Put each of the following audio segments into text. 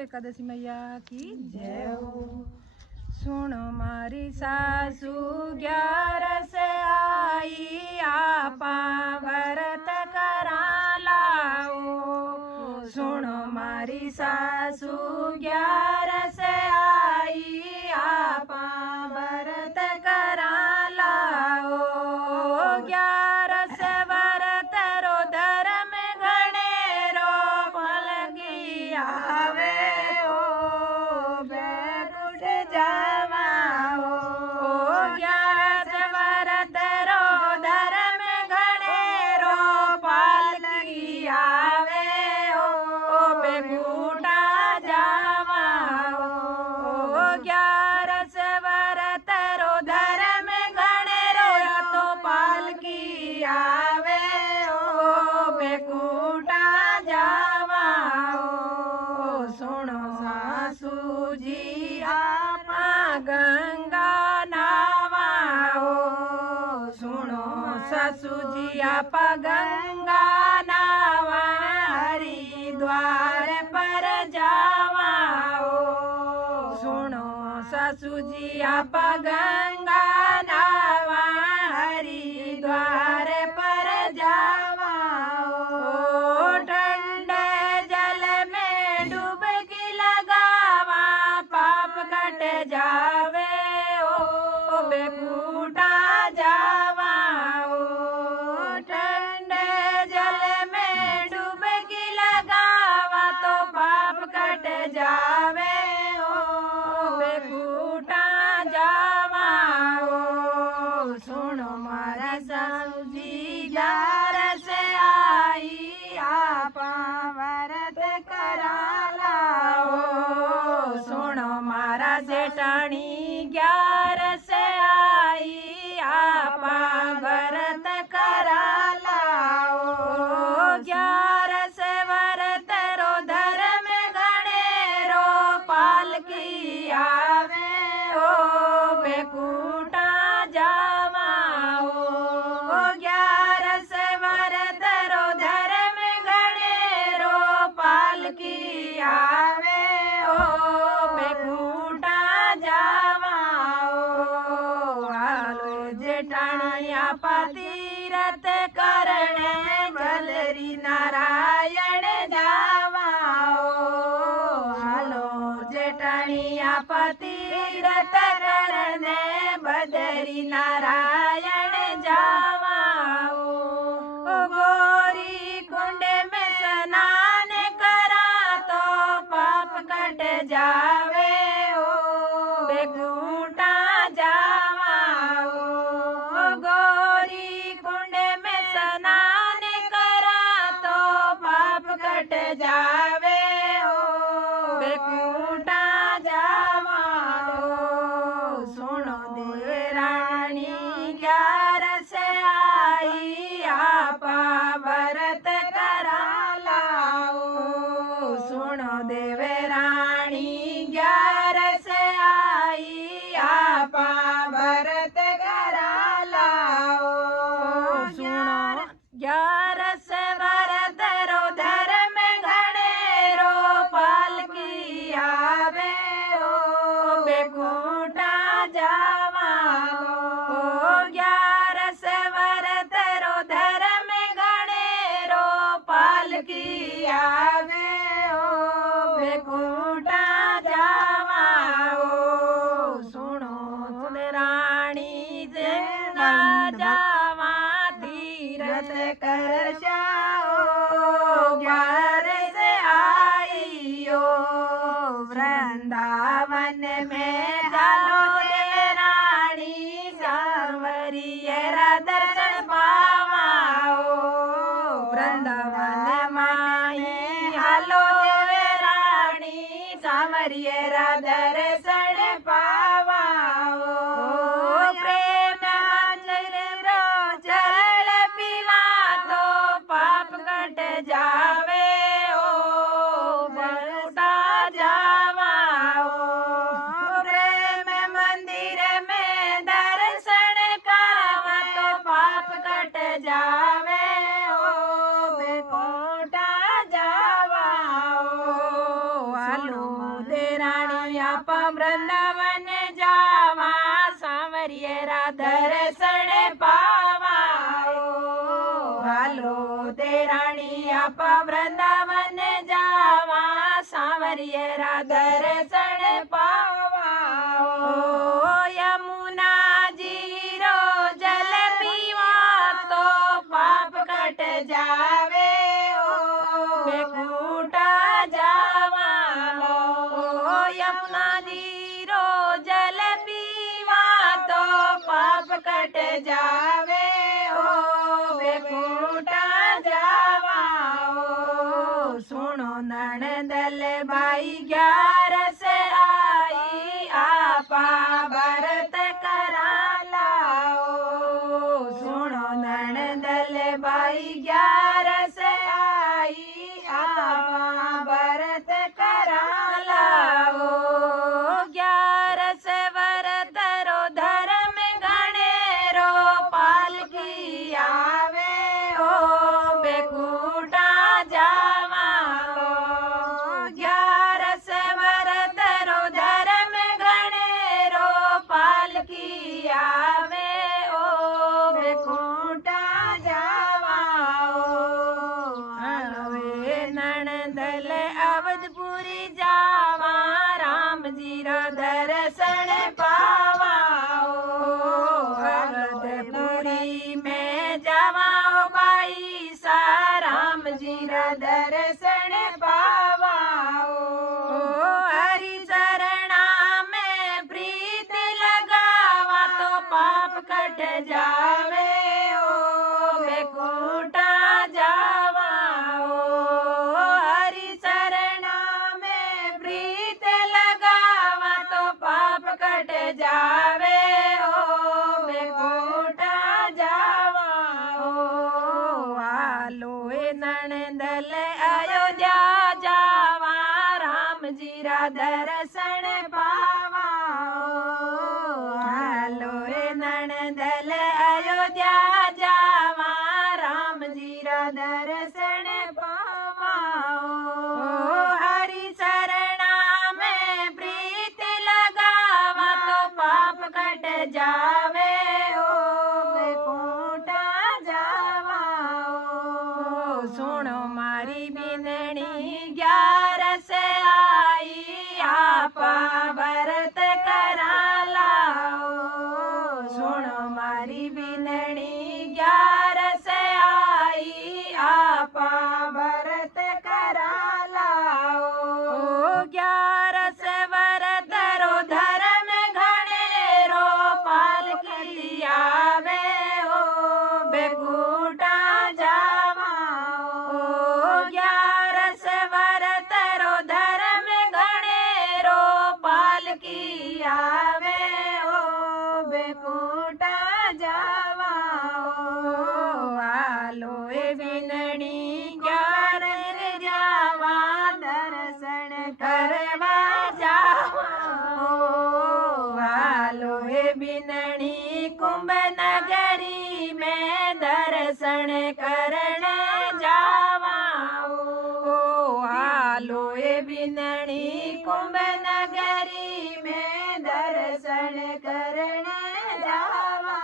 एकादशी मैया की जय हो। सुनो मारी सासू 11 आई, आपा व्रत करा लाओ। सुनो मारी सासू 11 आई, आपा व्रत करा लाओ। 11 व्रत रो धर्म घणेरो, फलगी आवे ओ बैकुंठ जावा ओ। 11 व्रत रो धर्म घणेरो, फलगी आवे ओ बैकुंठ जावा ओ। 11 व्रत रो धर्म घणेरो, तो पालकी आवे ओ बैकुंठ जावा ओ। सुनो सासू जी आपा गंगा नावा ओ। सुनो सासू जी आपा गंगा नावा, हरिद्वार पर जावा ओ। सुनो सासू जी आपा गंगा नावा, हरिद्वार पर जावा ओ। ठंडे जल में डुबकी लगावा, पाप कट जावे ओ बैकुंठ जावा ओ। ठंडे जल में डुबकी लगावा, तो पाप कट जावे ओ बैकुंठ जावा ओ। सुनो मारा सासू जी 11 आई, आपा व्रत करा लाओ। सुनो मारा जेठानी 11 आई, आपा व्रत करा लाओ। 11 व्रत रो धर्म घणेरो, पालकी आवे ओ बैकुंठ जावा ओ। 11 व्रत रो धर्म घणेरो, पालकी आवे ओ बैकुंठ जावा ओ। हालो जेठाणी आपा तीरथ करणे, गलरी नारायण जावा ओ। हालो जेठाणी आपा तीरथ करणे, बदरी नारायण जावा ओ। गौरी कुंड में स्नान करा, तो पाप कट जावे ओ बैकुंठ जावा ओ। गौरी कुंड में स्नान करा, तो पाप कट जावे ओ बैकुंठ जावा ओ। सुनो देवरानी 11 आई, आपा व्रत करा लाओ। सुनो देवरानी 11 आई, आपा व्रत करा लाओ। सुनो 11 व्रत रो धर्म घणेरो, पालकी आवे ओ बैकुंठ जावा ओ। 11 व्रत रो धर्म घणेरो, पालकी आवे ओ बैकुंठ जावा ओ। सुनो रानी गंगा जावा, तीरथ कर जाओ। 11 आई ओ वृंदावन में जालो देवरानी, सांवरियरा दर्शन पावा ओ। वृंदावन माई हालो देवरानी, सांवरियरा दर्शन पावा ओ। प्रेम मंदिर रो जल पीवा, तो पाप कट जावे ओ बैकुंठ जावा ओ। प्रेम मंदिर में दर्शन करा, तो पाप कट जावे ओ बैकुंठ जावा ओ। हालो आप वृंदावन जावा सांवरिये रा दर्शन पावा हालो देराणी आप वृंदावन जावा सांवरिये रा दर्शन पावा यमुना जीरो जल पीवा तो पाप कट जावे बेकूटा जावा यमुना जीरो जल पीवा तो पाप कट जावे बेकूटा जावा सुनो नणदल भाई 11 से आई आपा भरत करा लाओ सुनो नणदल भाई 11 से आई आपा भरत करा लाओ 11 से व्रत रो धर्म गणेरो पालकी आवे ओ बेकूटा जावा 11 से व्रत रो धर्म गणेरो पालकी आवे ओ बेकूटा जावा हवे नणदल अवधपुरी जावा राम जी रा दर्शन पावा अवधपुरी में जावा बाई सा राम जी रा दर्शन पावा हरि चरणा में प्रीत लगावा तो पाप कट जावे बेकूटा जावा हरि चरणा में प्रीत लगावा तो पाप कट जावे बेकूटा जावा आलो नणदल अयोध्या जावा राम जी रा दर्शन पावा आलो नणदल अयोध्या जावा राम जी रा दर्शन पावा हरि चरणा में प्रीत लगावा तो पाप कट जावे बेकूटा जावा सुनो मारी बिनणी 11 से आई आपा भरत करा लाओ सुनो मारी बिनणी 11 से आई आपा भरत करा लाओ 11 से व्रत रो धर्म घणेरो पालकी आवे ओ बेकूटा जावा 11 से व्रत रो धर्म घणेरो पालकी आवे ओ बेकूटा जावा आलो बिनणी 11 जावा दर्शन करवा जावा आलो बिनणी कुंभ नगरी में दर्शन करने जावा आलो बिनणी कुंभ नगरी में दर्शन करने जावा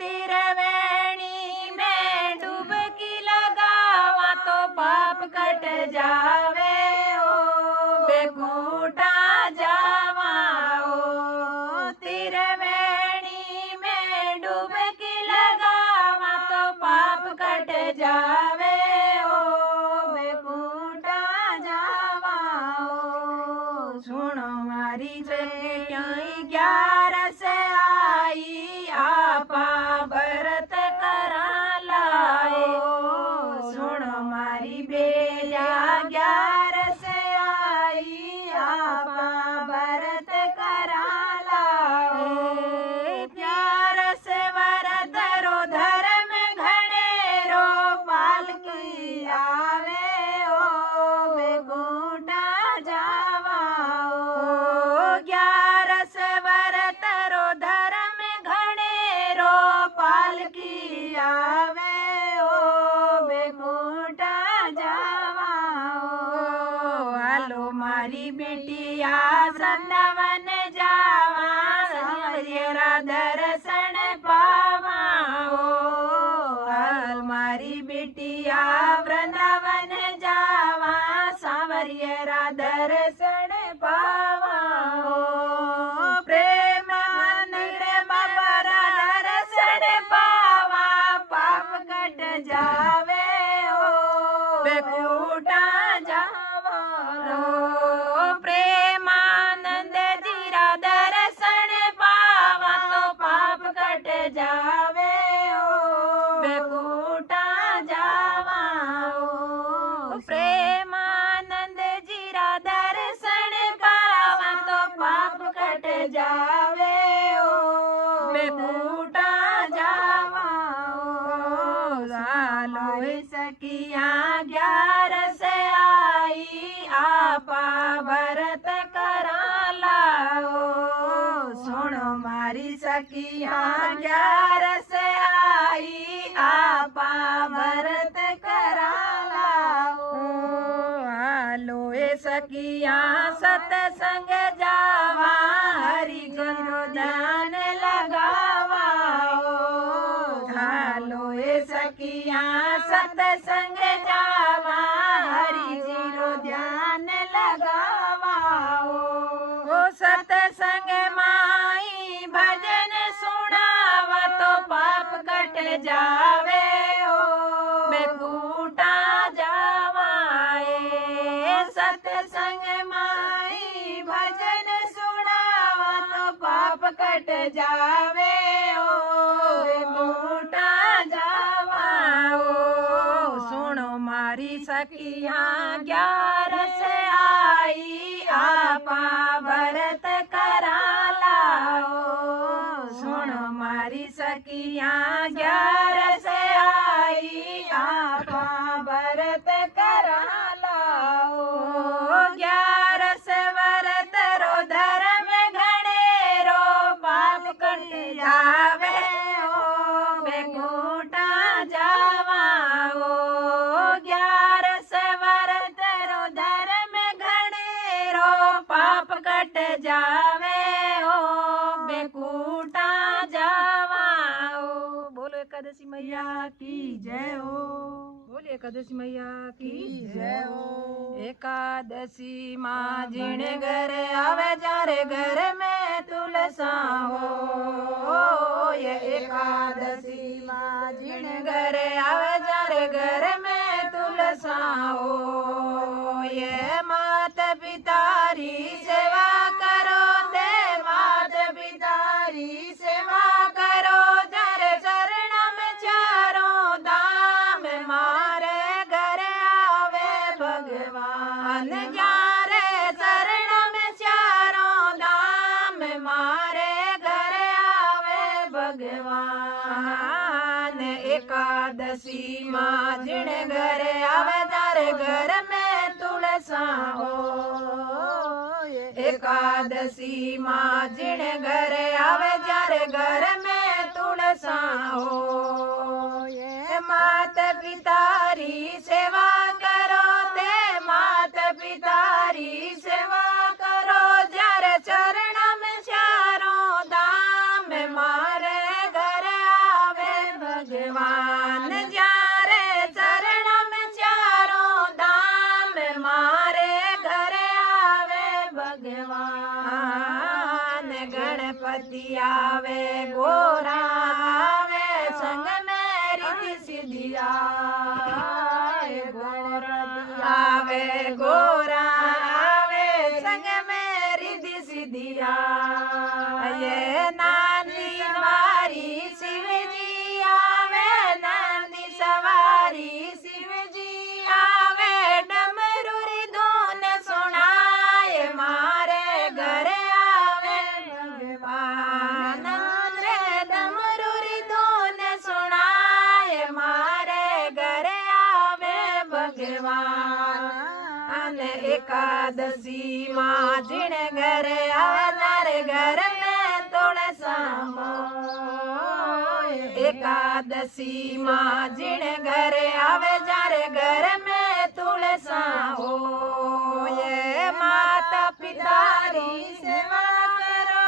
त्रिवेणी में डुबकी लगावा तो पाप कट जावे बेकूटा जावा त्रिवेणी में डुबकी लगावा तो पाप कट जावे बेकूटा जावा सुनो मारी चकिया 11 से आई आपा भरत करा लाए सुनो मारी बेलिया 11 से आई आपा भरत करा लाए 11 से व्रत रो धर्म घणेरो पालकी आवे ओ बेकूटा जावा मारी बिटिया वृंदावन जावा सांवरिया दर्शन पावा ओ हाल मारी बिटिया वृंदावन जावा सांवरिया दर्शन पावा ओ प्रेम बाबा दर्शन पावा पाप कट जावे ओ बेकूटा जावा रो प्रेमानंद जीरा दर्शन पावा तो पाप कट जावे ओ बेकूटा जावा ओ प्रेमानंद जीरा दर्शन पावा तो पाप कट जावे ओ बेकूटा जावा ओ सालो सखिया 11 से आई आपा भरत करा लाओ सुनो मारी सखिया 11 से आई आपा भरत करा लाओ हालो सखिया सत्संग जावा हरि गुरु ध्यान लगावा हालो सखिया सत्संग जावा हरि जीरो ध्यान लगावा ओ सत्संग माई भजन सुनावा तो पाप कट जावे ओ बेकूटा जावाए सत्संग माई भजन सुनावा तो पाप कट जावे ओ बेकूटा जावा ओ सुनो मारी सखिया 11 से आई आपा भरत करा लाओ सुनो मारी सखिया 11 से आई आपा भरत करा लाओ 11 से व्रत रो धर्म घणे रो पाप कट जावे ओ बेकूटा जावा ओ 11 से व्रत रो धर्म घणे रो पाप कट जावे ओ बेकूटा जावा ओ बोलो एकादशी मैया की जय हो बोलिए एकादशी मैया की जय हो एकादशी माँ जिण घर आवे जारे घर में तुलसा हो ये एकादशी माँ जिण घर आवे जारे घर में तुलसा हो ये मात पितारी सेवा करो दे मात पितारी सेवा करो जरे चरण में चारों धाम मारे घर आवे भगवान जारे चरण में चारों धाम मारे घर आवे भगवान एकादशी माँ जिण घर आवे तारे घर में तुलसा हो एकादशी माँ जिण घर आवे जारे घर में तुलसा हो ये मात पितारी सेवा करो ते मात पितारी सेवा करो जारे चरण में चारों धाम मारे घर आवे भगवान जारे चरण में चारों धाम मारे घर आवे भगवान गणपति आवे गोरा आवे संग में रिद्धि सिद्धिया आवे गोरा आवे संग में रिद्धि सिद्धिया ये नानी मारी शिव जी आवे नंदी सवारी शिव जी आवे डमरू धुन सुनाए मारे घर आवे भगवान रे डमरू धुन सुनाए मारे घर आवे भगवान एकादशी माँ जिण घर आवे घर में तुलसा एकादशी माँ जिण घर आवे जारे घर में तुलसा हो ये माँ પિતારી સેવા કરો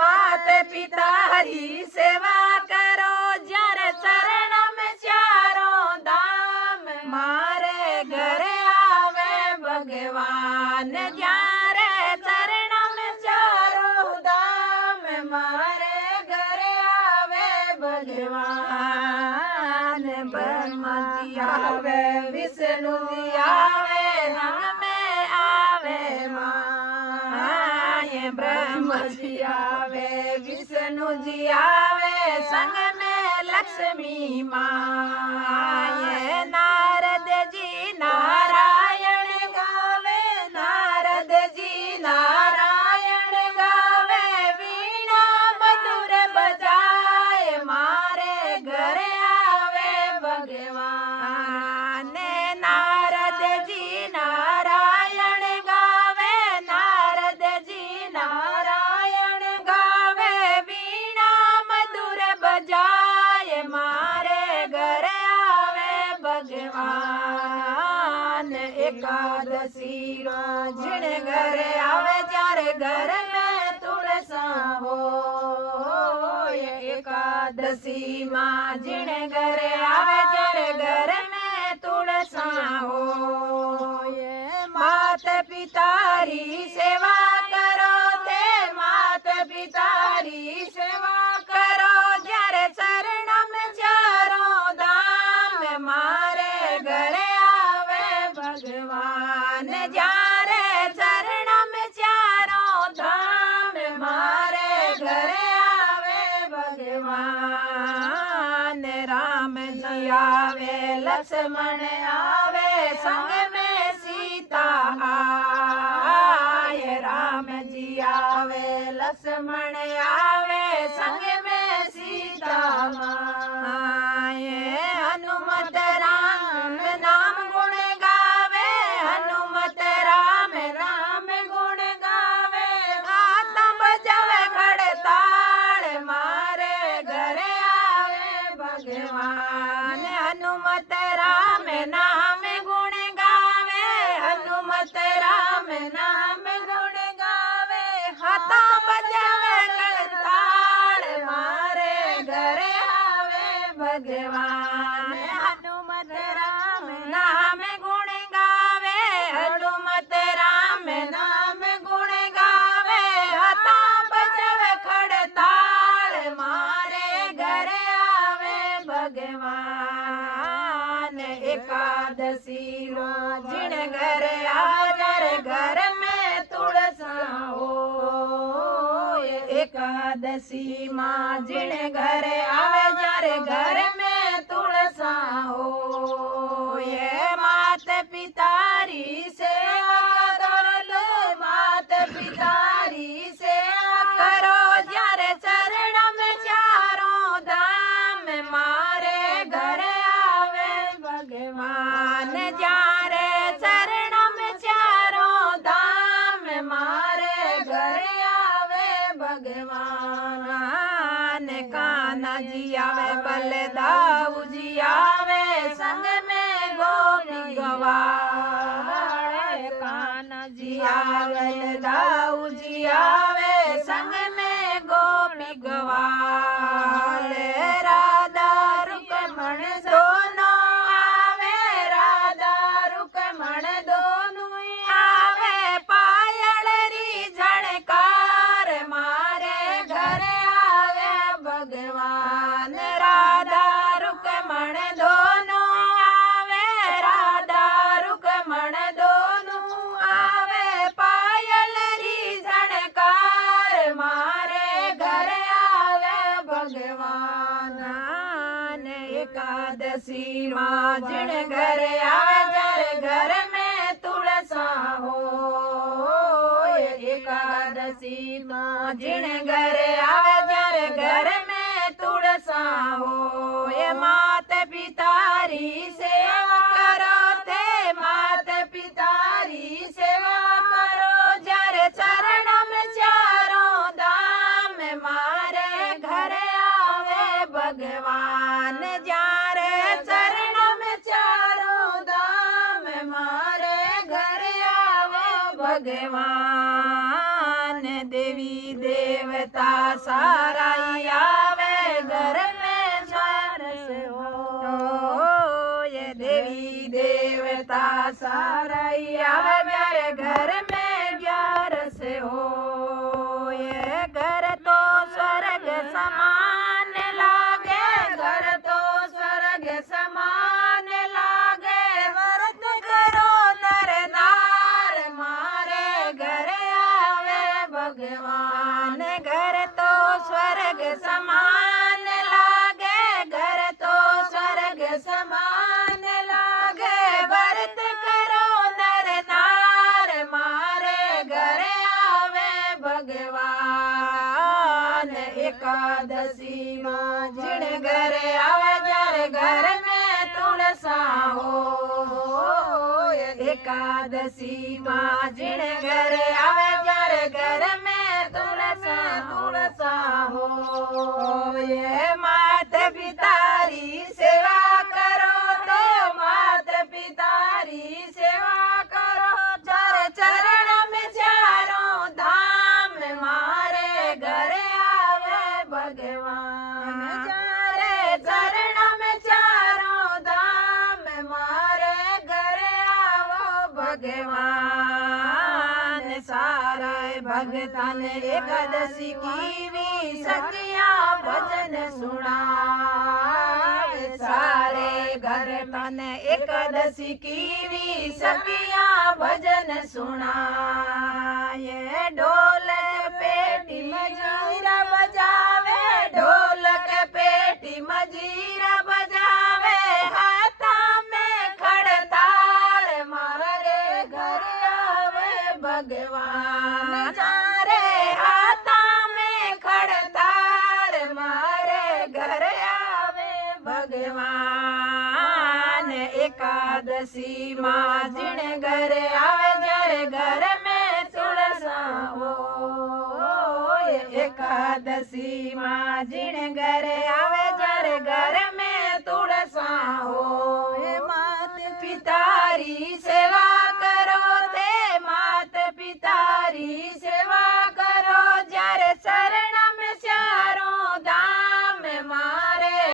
માત પિતારી સેવા કરો જ્યારે ચરણ में चारों धाम मारे घरे आवे भगवान જ્યારે ચરણ में चारों धाम मारे घरे आवे भगवान ब्रह्मा जी आवे विष्णु जी आवे रंग में आवे माँ ये ब्रह्मा जी आवे विष्णु जी आवे संग में लक्ष्मी माँ ये नारद जी नारायण गावे नारद जी नारायण गावे वीणा मधुर बजाए मारे घरे आवे भगवान नारद जी नारायण गावे नारद जी नारायण गावे वीणा मधुर बजाए मारे घरे आवे भगवान एकादशी जिण घरे आवे જ્યારે घर में तुलसा हो एकादशी माँ जिण घरे आवे જ્યારે घर में तुलसा हो मात पितारी सेवा करो ते मात पितारी सेवा करो જ્યારે चरण में चारों धाम मारे घरे आवे भगवान જ્યારે चरण में चारों धाम मारे घरे आवे भगवान राम जी आवे लक्ष्मण आवे संग में सीता आए राम जी आवे लक्ष्मण आवे संग में सीता आए हनुमत राम नाम गुण गावे हनुमत राम राम गुण गावे आता बजावे खड़ताल मारे घरे आवे भगवान हनुमत राम नाम गुण गावे हनुमत राम नाम गुण गावे हाथा बजावे खड़ताल मारे घरे आवे भगवान हनुमत राम नाम गुण गावे हनुमत राम नाम गुण गावे हाथा बजावे खड़ताल मारे घरे आवे भगवान एकादशी जिण घरे आवर घर में तुलसा हो एकादशी माँ जिण घरे आवे જ્યારે घर में तुलसा हो ये मात पितारी सेवा करो लो मात पितारी सेवा करो જ્યારે चरण में चारों धाम मारे घरे आवे भगवान જ્યારે चरण में चारों धाम मारे घरे आवे भगवान कान्हा जी आवे बलदाऊ जी आवे संग में गोपी गवाए कान्हा जी आवे बलदाऊ जी आवे संग में गोपी गवाल राधा रुक्मण दोनों आवे राधा रुक्मण दोनों आवे पायल री झणकार मारे घरे आवे भगवान राधा रुक्मण दोनों आवे राधा रुक्मण दोनों आवे पायल री झणकार मारे घरे आवे भगवान एकादशी माँ जिण घरे आवे જ્યારે घर में तुलसा हो एकादशी माँ जिण घरे आवे જ્યારે घर में तुलसा हो ये मात पितारी सेवा करो ते मात पितारी सेवा करो જ્યારે चरण में चारों धाम मारे घरे आवे भगवान જ્યારે चरण में चारों धाम मारे घरे आवे भगवान भगवान देवी देवता सारा आवे घर में ज्वारस हो ये देवी देवता सारा आवे घर में ग्यारस हो ये घर तो स्वर्ग समान लागे घर तो स्वर्ग समान लागे व्रत करो नर नार मारे घर आवे भगवान घर तो स्वर्ग समान लागे घर तो स्वर्ग समान लागे व्रत करो नर नार मारे घर आवे भगवान एकादशी मां जिण घर आवे जर घर में तुलसा हो एकादशी मां जिण घर आवे जर घर में तुलसा हो ये मात पितारी सेवा करो तो मात पितारी सेवा करो जर चरण में चारों धाम मारे घर आवे भगवान जारे चरण में चारों धाम मारे घर आवो भगवान सारा भगतन एकादशी की भी सखिया भजन सुनाए सारे घर तन एकादशी की भी सखिया भजन सुनाए ढोलक पेटी मजीरा बजावे ढोलक पेटी मजीरा बजावे हाथा में खड़ताल मारे घर आवे भगवान जारे हाथा में खड़ताल मारे घर आवे भगवान एकादशी मां जिण घर आवे जर घर में तुलसा हो एकादशी मां जिण घर आवे जर घर में तुलसा हो मात पितारी सेवा